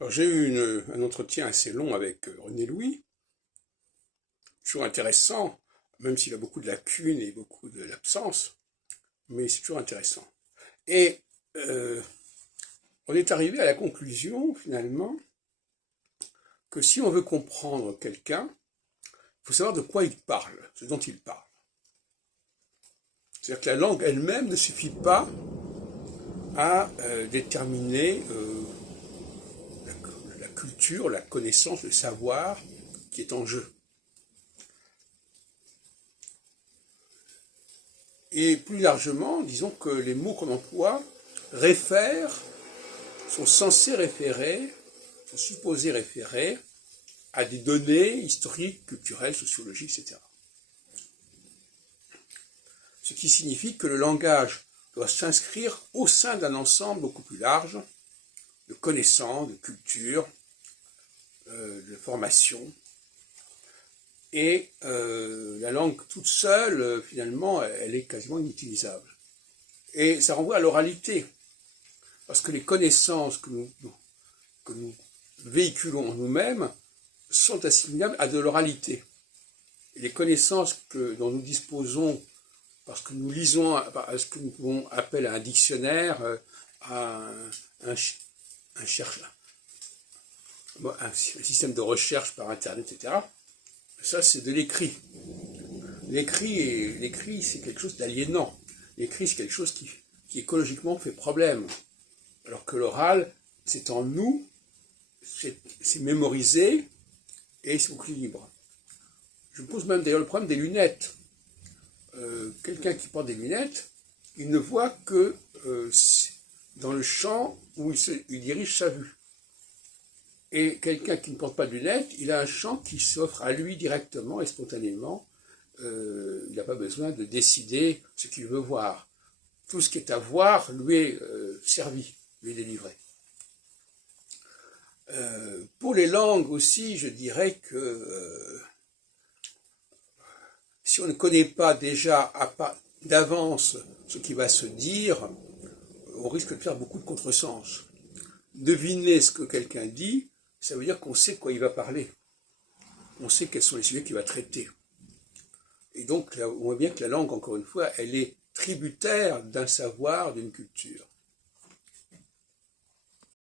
Alors j'ai eu un entretien assez long avec René Louis, toujours intéressant, même s'il a beaucoup de lacunes et beaucoup de l'absence, mais c'est toujours intéressant. Et on est arrivé à la conclusion, finalement, que si on veut comprendre quelqu'un, il faut savoir de quoi il parle, ce dont il parle. C'est-à-dire que la langue elle-même ne suffit pas à déterminer la culture, la connaissance, le savoir qui est en jeu. Et plus largement, disons que les mots qu'on emploie sont censés référer, sont supposés référer à des données historiques, culturelles, sociologiques, etc. Ce qui signifie que le langage doit s'inscrire au sein d'un ensemble beaucoup plus large de connaissances, de culture, de formation. Et la langue toute seule, finalement, elle est quasiment inutilisable. Et ça renvoie à l'oralité, parce que les connaissances que nous véhiculons nous-mêmes sont assimilables à de l'oralité. Et les connaissances dont nous disposons, parce que nous lisons à ce que nous pouvons appeler un dictionnaire, à un système de recherche par Internet, etc., ça c'est de l'écrit. L'écrit, c'est quelque chose d'aliénant. L'écrit, c'est quelque chose qui écologiquement fait problème. Alors que l'oral, c'est en nous, c'est mémorisé et c'est beaucoup libre. Je me pose même d'ailleurs le problème des lunettes. Quelqu'un qui porte des lunettes, il ne voit que dans le champ où il dirige sa vue. Et quelqu'un qui ne porte pas de lunettes, il a un champ qui s'offre à lui directement et spontanément. Il n'a pas besoin de décider ce qu'il veut voir. Tout ce qui est à voir lui est servi, lui est délivré. Pour les langues aussi, je dirais que si on ne connaît pas déjà d'avance ce qui va se dire, on risque de faire beaucoup de contresens. Deviner ce que quelqu'un dit, ça veut dire qu'on sait de quoi il va parler. On sait quels sont les sujets qu'il va traiter. Et donc, on voit bien que la langue, encore une fois, elle est tributaire d'un savoir, d'une culture.